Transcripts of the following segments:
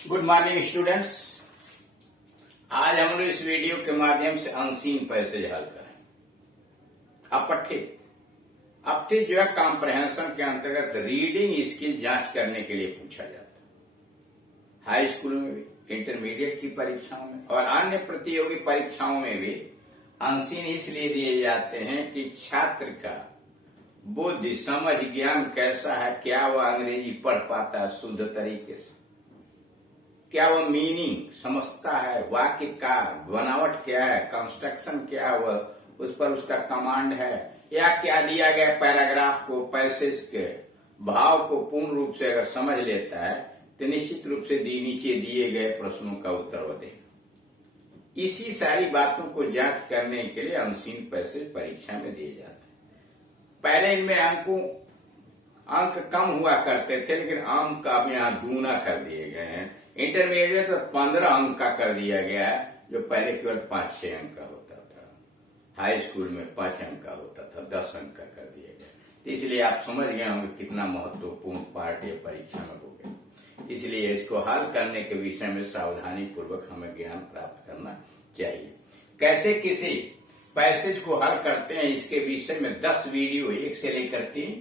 Good morning students. आज हम लोग इस वीडियो के माध्यम से अनसीन पैसेज हल करें। अपठित अपठित जो है कॉम्प्रहेंशन के अंतर्गत रीडिंग स्किल जांच करने के लिए पूछा जाता है। हाई स्कूल में भी, इंटरमीडिएट की परीक्षाओं में और अन्य प्रतियोगी परीक्षाओं में भी अनसीन इसलिए दिए जाते हैं कि छात्र का बुद्धि, समझ, ज्ञान कैसा है, क्या वह अंग्रेजी पढ़ पाता है शुद्ध तरीके से, क्या वह मीनिंग समझता है, वाक्य का बनावट क्या है, कंस्ट्रक्शन क्या है, वह उस पर उसका कमांड है, या क्या दिया गया पैराग्राफ को, पैसेज के भाव को पूर्ण रूप से अगर समझ लेता है तो निश्चित रूप से नीचे दिए गए प्रश्नों का उत्तर वो देगा। इसी सारी बातों को जांच करने के लिए अनसीन पैसेज परीक्षा में दिए जाते हैं। पहले इनमें अंक कम हुआ करते थे, लेकिन अंक का अब यहाँ दूना कर दिए गए हैं। इंटरमीडिएट तो 15 अंक का कर दिया गया है, जो पहले केवल 5-6 अंक का होता था। हाई स्कूल में 5 अंक का होता था, 10 अंक का कर दिया गया। तो इसलिए आप समझ गए होंगे कितना महत्वपूर्ण पार्ट ये परीक्षा में हो गया। इसलिए इसको हल करने के विषय में सावधानी पूर्वक हमें ज्ञान प्राप्त करना चाहिए। कैसे किसी पैसेज को हल करते हैं, इसके विषय में 10 वीडियो 1 से लेकर 3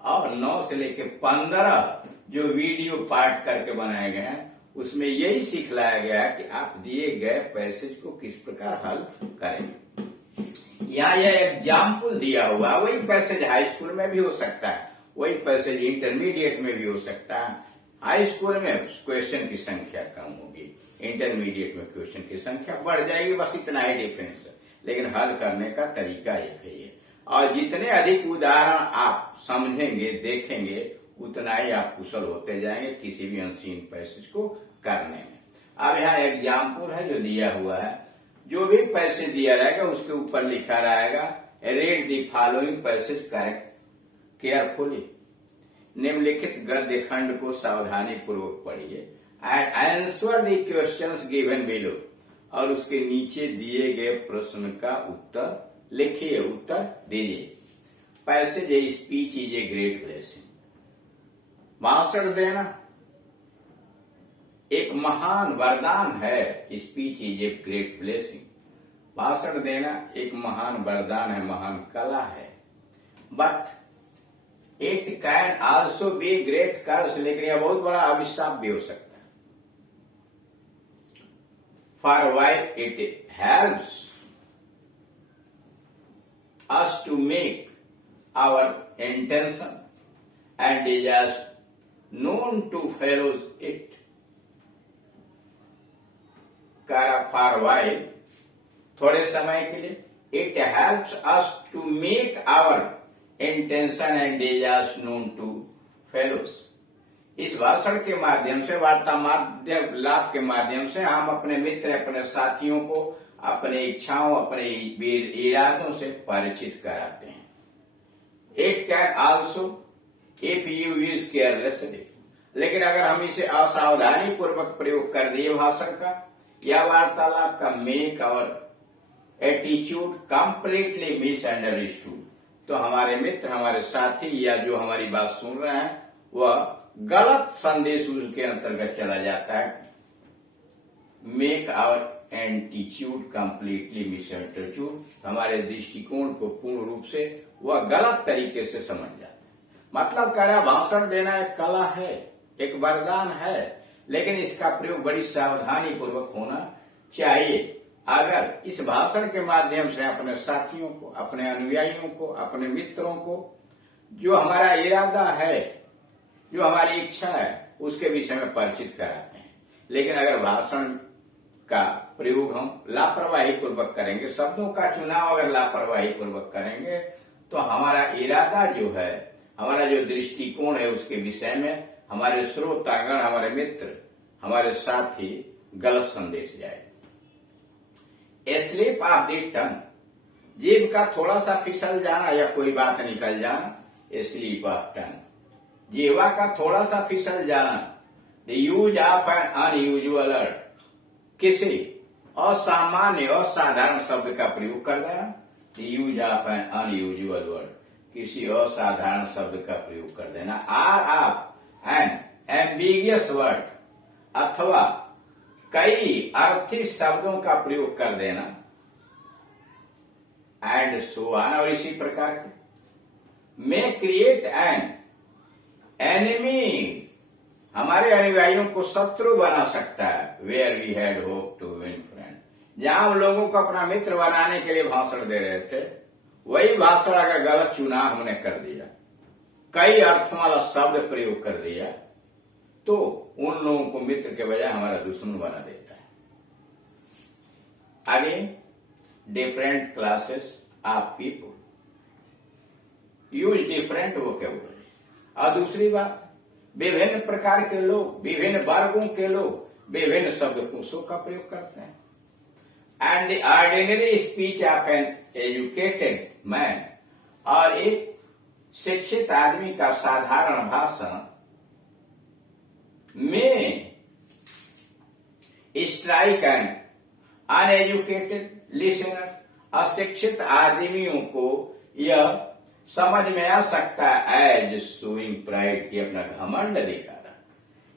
और 9 से लेकर 15 जो वीडियो पार्ट करके बनाए गए हैं, उसमें यही सिखलाया गया है कि आप दिए गए पैसेज को किस प्रकार हल करेंगे। यहाँ यह एग्जाम्पल दिया हुआ, वही पैसेज हाई स्कूल में भी हो सकता है, वही पैसेज इंटरमीडिएट में भी हो सकता है। हाई स्कूल में क्वेश्चन की संख्या कम होगी, इंटरमीडिएट में क्वेश्चन की संख्या बढ़ जाएगी, बस इतना ही डिफरेंस है। लेकिन हल करने का तरीका एक है ये, और जितने अधिक उदाहरण आप समझेंगे, देखेंगे, उतना ही आप कुशल होते जाएंगे किसी भी अनसीन पैसेज को करने में। अब यहाँ एग्जाम्पल है जो दिया हुआ है, जो भी पैसेज दिया रहेगा उसके ऊपर लिखा रहेगा read the following passage carefully. निम्नलिखित गद्य खंड को सावधानी पूर्वक पढ़िए and answer the questions given below, और उसके नीचे दिए गए प्रश्न का उत्तर लिखिए, उत्तर दीजिए। Passage a speech is a great blessing. भाषण देना एक महान वरदान है। Speech is a great blessing. भाषण देना एक महान वरदान है, महान कला है। But it can also be great curse, लेकिन यह बहुत बड़ा अभिशाप भी हो सकता है। For while it helps us to make our intention and desires known to fellows it for a while, थोड़े समय के लिए, it helps us to make our intention and desires known to fellows। इस भाषण के माध्यम से, वार्तालाप के माध्यम से हम अपने मित्र, अपने साथियों को अपने इच्छाओं, अपने इरादों से परिचित कराते हैं। It can also if you use carelessly, लेकिन अगर हम इसे असावधानी पूर्वक प्रयोग कर दिए भाषण का या वार्तालाप का, make our attitude completely misunderstood, तो हमारे मित्र, हमारे साथी या जो हमारी बात सुन रहे हैं वह गलत संदेश उसके अंतर्गत चला जाता है। Make our attitude completely misunderstood, हमारे दृष्टिकोण को पूर्ण रूप से वह गलत तरीके से समझ जाता है। मतलब कह रहा, भाषण देना एक कला है, एक वरदान है, लेकिन इसका प्रयोग बड़ी सावधानी पूर्वक होना चाहिए। अगर इस भाषण के माध्यम से अपने साथियों को, अपने अनुयायियों को, अपने मित्रों को जो हमारा इरादा है, जो हमारी इच्छा है, उसके विषय में परिचित कराते हैं। लेकिन अगर भाषण का प्रयोग हम लापरवाही पूर्वक करेंगे, शब्दों का चुनाव अगर लापरवाही पूर्वक करेंगे, तो हमारा इरादा जो है, हमारा जो दृष्टिकोण है, उसके विषय में हमारे श्रोतागण, हमारे मित्र, हमारे साथी गलत संदेश जाए। स्लिप ऑफ द टंग, जीभ का थोड़ा सा फिसल जाना या कोई बात निकल जाना, स्लिप ऑफ टंग। जीवा का थोड़ा सा फिसल जाना, the use of an unusual word, किसी असामान्य, असाधारण शब्द का प्रयोग कर देना। The use of an unusual word, किसी असाधारण शब्द का प्रयोग कर देना। Or of an ambiguous word, अथवा कई अर्थी शब्दों का प्रयोग कर देना, एंड सो ऑन, और इसी प्रकार के मे क्रिएट एन एनिमी, हमारे अनुयायियों को शत्रु बना सकता है। Where we had hope to win friend, जहां हम लोगों को अपना मित्र बनाने के लिए भाषण दे रहे थे, वही भाषण अगर गलत चुनाव हमने कर दिया, कई अर्थों वाला शब्द प्रयोग कर दिया, तो उन लोगों को मित्र के बजाय हमारा दुश्मन बना देता है। आगे, different classes of people use different vocabulary, और दूसरी बात, विभिन्न प्रकार के लोग, विभिन्न वर्गों के लोग विभिन्न शब्दकोशों का प्रयोग करते हैं। And the ordinary speech of an educated man, और एक शिक्षित आदमी का साधारण भाषण में स्ट्राइक एन अनएजुकेटेड लिसनर, अशिक्षित आदमियों को यह समझ में आ सकता है एज शोइंग प्राइड, की अपना घमंड दिखा रहा।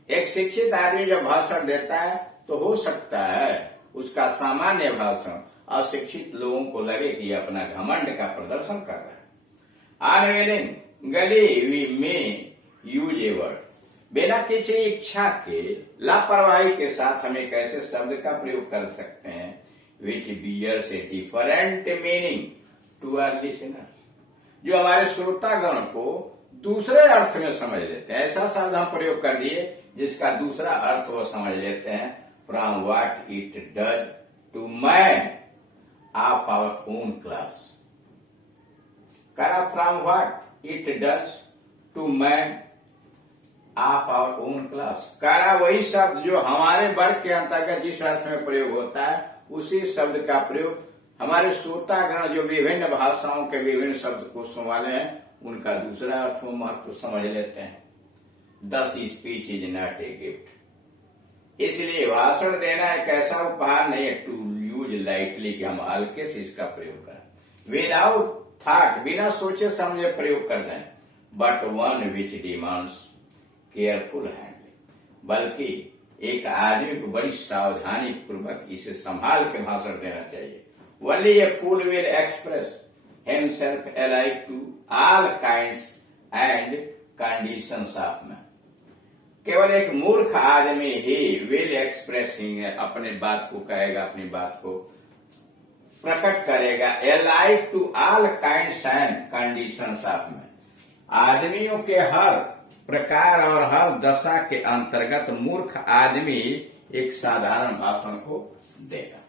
एक शिक्षित आदमी जब भाषण देता है तो हो सकता है उसका सामान्य भाषण अशिक्षित लोगों को लगे कि अपना घमंड का प्रदर्शन कर रहा है। अनविलिंगली वी में यूज ए वर्ड, बिना किसी इच्छा के लापरवाही के साथ हम एक ऐसे शब्द का प्रयोग कर सकते हैं which bears a different meaning to our listener, जो हमारे श्रोतागण को दूसरे अर्थ में समझ लेते हैं। ऐसा शब्द हम प्रयोग कर दिए जिसका दूसरा अर्थ वो समझ लेते हैं। From what it does to man of our own class, करा from what it does to man of our own class, करा वही शब्द जो हमारे वर्ग के अंतर्गत जिस अर्थ में प्रयोग होता है, उसी शब्द का प्रयोग हमारे श्रोतागण जो विभिन्न भाषाओं के विभिन्न शब्दकोशों वाले हैं, उनका दूसरा अर्थ वो महत्व समझ लेते हैं। दस speech is not a gift, इसलिए भाषण देना एक ऐसा उपहार नहीं है टू यूज लाइटली, कि हम हल्के से इसका प्रयोग करें, विदाउट थॉट, बिना सोचे समझे प्रयोग कर दें, but one which demands careful handling, बल्कि एक आदमी को बड़ी सावधानी पूर्वक इसे संभाल के भाषण देना चाहिए। Only a fool will express himself alike to all kinds and conditions of man, केवल एक मूर्ख आदमी ही विल एक्सप्रेसिंग, अपने बात को कहेगा, अपनी बात को प्रकट करेगा, alike to all kinds and conditions of man, आदमियों के हर प्रकार और हर दशा के अंतर्गत मूर्ख आदमी एक साधारण भाषण को देगा।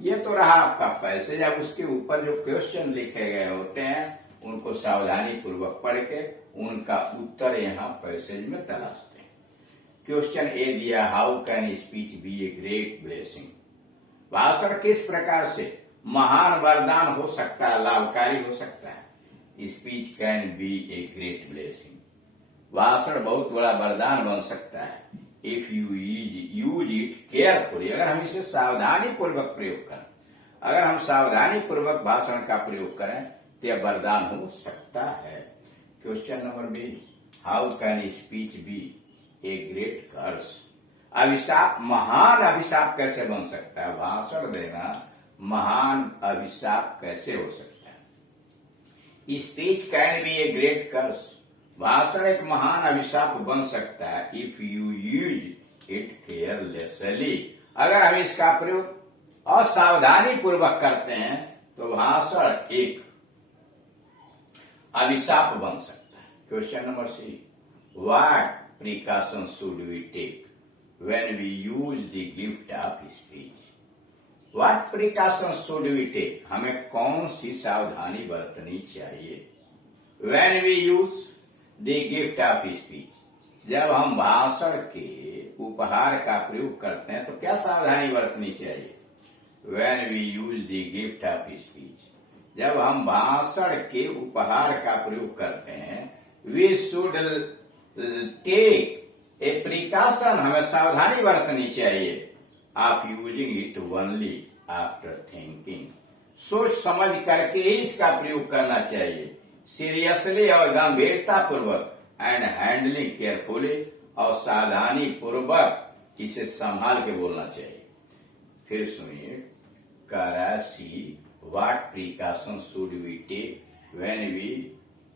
ये तो रहा आपका पैसेज। अब उसके ऊपर जो क्वेश्चन लिखे गए होते हैं उनको सावधानी पूर्वक पढ़ के उनका उत्तर यहाँ पैसेज में तलाशते हैं। क्वेश्चन ए दिया, how can speech be a great blessing, भाषण किस प्रकार से महान वरदान हो सकता है, लाभकारी हो सकता है। Speech can be a great blessing, भाषण बहुत बड़ा वरदान बन सकता है if you use it carefully, अगर हम इसे सावधानी पूर्वक प्रयोग करें। अगर हम सावधानी पूर्वक भाषण का प्रयोग करें तो यह वरदान हो सकता है। Question number B, how can speech be a great curse, अभिशाप, महान अभिशाप कैसे बन सकता है, भाषण देना महान अभिशाप कैसे हो सकता है। Speech can be a great curse, भाषण एक महान अभिशाप बन सकता है if you use it carelessly, अगर हम इसका प्रयोग असावधानी पूर्वक करते हैं तो भाषण एक अभिशाप बन सकता है। Question number C, what precaution should we take when we use the gift of speech, what precaution should we take, हमें कौन सी सावधानी बरतनी चाहिए। When we use the gift of speech, जब हम भाषण के उपहार का प्रयोग करते हैं तो क्या सावधानी बरतनी चाहिए। When we use the gift of speech, जब हम भाषण के उपहार का प्रयोग करते हैं, we should take a precaution, हमें सावधानी बरतनी चाहिए of using it only after thinking, सोच समझ करके ही इसका प्रयोग करना चाहिए, सीरियसली और गंभीरता पूर्वक, एंड हैंडलिंग केयरफुली, और सावधानी पूर्वक इसे संभाल के बोलना चाहिए। फिर सुनिए, Karachi what precaution should we take when we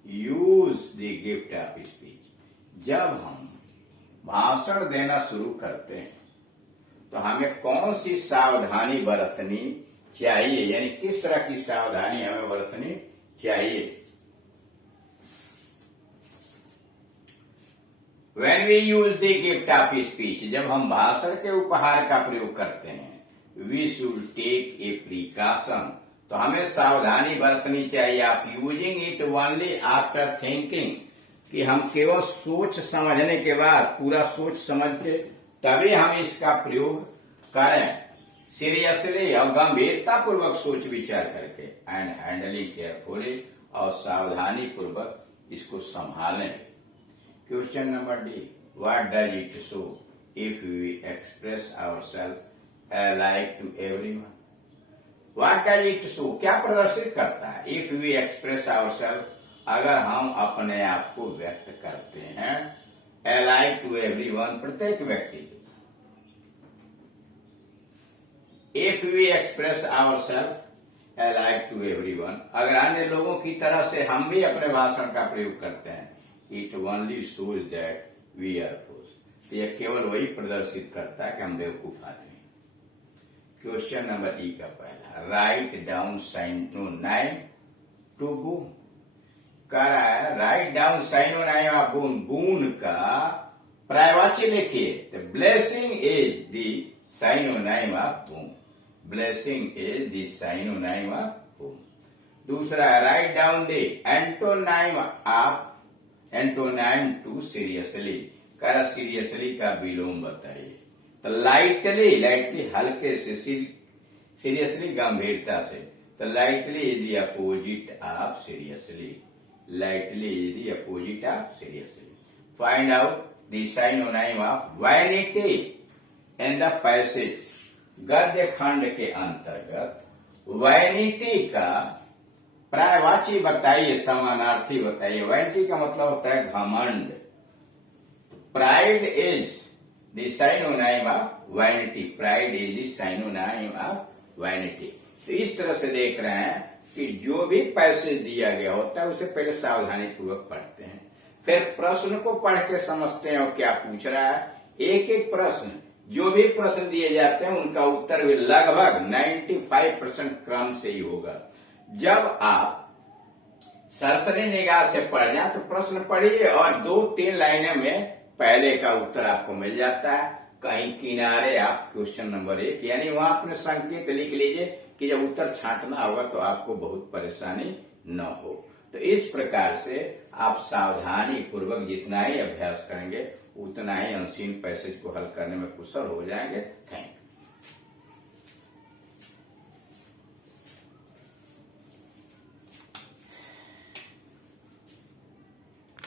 use the gift of speech. जब हम भाषण देना शुरू करते हैं तो हमें कौन सी सावधानी बरतनी चाहिए, यानी किस तरह की सावधानी हमें बरतनी चाहिए। When we use the gift of speech, जब हम भाषण के उपहार का प्रयोग करते हैं, we should take a precaution, तो हमें सावधानी बरतनी चाहिए। आप using it only after thinking, कि हम केवल सोच समझने के बाद, पूरा सोच समझ के तभी हम इसका प्रयोग करें, सीरियसली और गंभीरता पूर्वक सोच विचार करके, एंड हैंडलिंग केयरफुली, और सावधानी पूर्वक इसको संभालें। Question number D, what does it show if we express ourselves alike to everyone. What does it show, क्या प्रदर्शित करता है, इफ वी एक्सप्रेस आवरसेल्फ, अगर हम अपने आप को व्यक्त करते हैं अलाइक टू एवरीवन, प्रत्येक व्यक्ति को। If we express ourselves alike to everyone, अगर अन्य लोगों की तरह से हम भी अपने भाषण का प्रयोग करते हैं, it only shows that we are fools, तो यह केवल वही प्रदर्शित करता है कि हम बेवकूफ आदमी। क्वेश्चन नंबर ई का पहला, write down synonym to boom. कह रहा है write down synonym of boon, boon का पर्यायवाची लिखिए। तो blessing is the synonym of boom, blessing is the synonym of boom. दूसरा, write down the antonym of, antonym to seriously, कह रहा सीरियसली का विलोम बताइए। तो लाइटली, लाइटली हल्के से, सीरियसली गंभीरता से, तो lightly is the opposite of seriously, lightly is the opposite of seriously. Find out the synonym of vanity in the passage. गद्य खंड के अंतर्गत वैनिटी का पर्यायवाची बताइए, समानार्थी बताइए। वैनिटी का मतलब होता है घमंड। Pride is the synonym of vanity, pride is the synonym of vanity. तो इस तरह से देख रहे हैं कि जो भी पैसेज दिया गया होता है उसे पहले सावधानी पूर्वक पढ़ते हैं, फिर प्रश्न को पढ़ के समझते हैं और क्या पूछ रहा है। एक एक प्रश्न, जो भी प्रश्न दिए जाते हैं उनका उत्तर भी लगभग 95% क्रम से ही होगा। जब आप सरसरी निगाह से पढ़ जाए तो प्रश्न पढ़िए और 2-3 लाइनें में पहले का उत्तर आपको मिल जाता है। कहीं किनारे आप क्वेश्चन नंबर 1, यानी वहां अपने संकेत लिख लीजिए कि जब उत्तर छांटना होगा तो आपको बहुत परेशानी न हो। तो इस प्रकार से आप सावधानी पूर्वक जितना ही अभ्यास करेंगे उतना ही अनसीन पैसेज को हल करने में कुशल हो जाएंगे। Thank you.